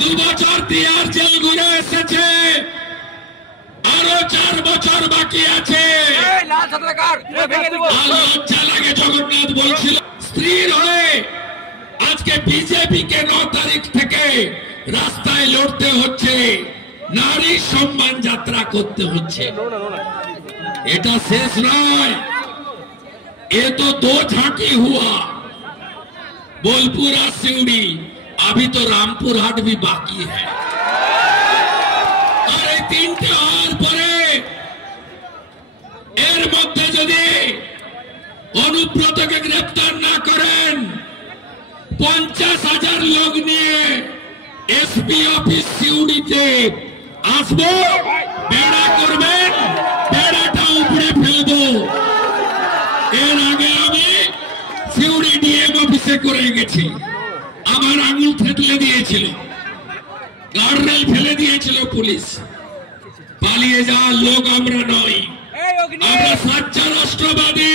2 বছর তিয়ার জেল ঘুরে এসেছে, আরো 4 বছর বাকি আছে। লজ্জা লাগে। জগন্নাথ বলছিল স্ত্রীর হয়ে আজকে বিজেপি কে 9 তারিখ থেকে রাস্তায় লড়তে হচ্ছে, নারী সম্মান যাত্রা করতে হচ্ছে। এটা শেষ নয়, ये तो 2 झांकी हुआ, बोलपुरा सिवड़ी, अभी तो रामपुर हाट भी बाकी है। और ये 3টে হওয়ার পরে এর মধ্যে যদি অনুব্রতকে গ্রেফতার না করেন 50,000 লোক নিয়ে এসপি অফিস সিউড়িতে আসবো, বেড়া করবেন, বেড়াটা উপরে ফেলবো। এর আগে আমি সিউড়ি ডিএম অফিসে করে গেছি, আমার আঙুল থেতলে দিয়েছিল, গার্ডরেল ফেলে দিয়েছিল পুলিশ। পালিয়ে যাওয়ার লোক আমরা নই, আমরা সাচ্চা রাষ্ট্রবাদী।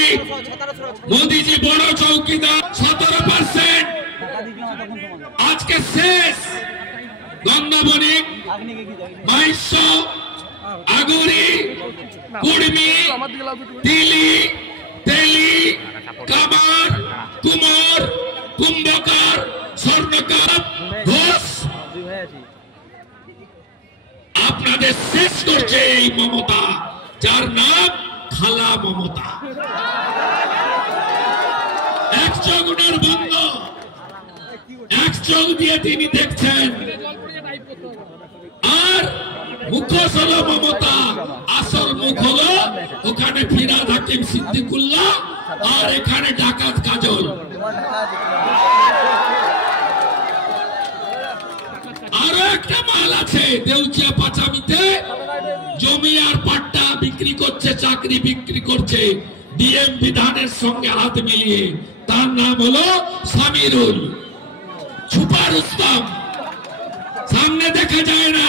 মোদিজি বড় চৌকিদার। 17% আজকে শেষ। গঙ্গাবনী, মাইশ, আগুরি, কুড়মি, তিলি, তেলি, কামার, কুমার, কুম্ভকার, স্বর্ণকার, ঘোষ, আপনাদের শেষ করছে এই মমতা, যার নাম খালা মমতা। এক চোখ উনার বন্ধ, এক চোখ দিয়ে তিনি দেখছেন, আর মুখোশ হলো মমতা, আসল মুখ হলো ওখানে ফিরাদ হাকিম সিদ্দিকুল্লাহ, আর এখানে ডাকাত কাজল। আরো একটা মাল আছে দেউচিয়া পাচামিতে, জমি আর পাট্টা বিক্রি করছে, চাকরি বিক্রি করছে ডিএম বিধানের সঙ্গে হাত মিলিয়ে। তার নাম হলো সামিরুল। ছুপা রুস্তম, সামনে দেখা যায় না।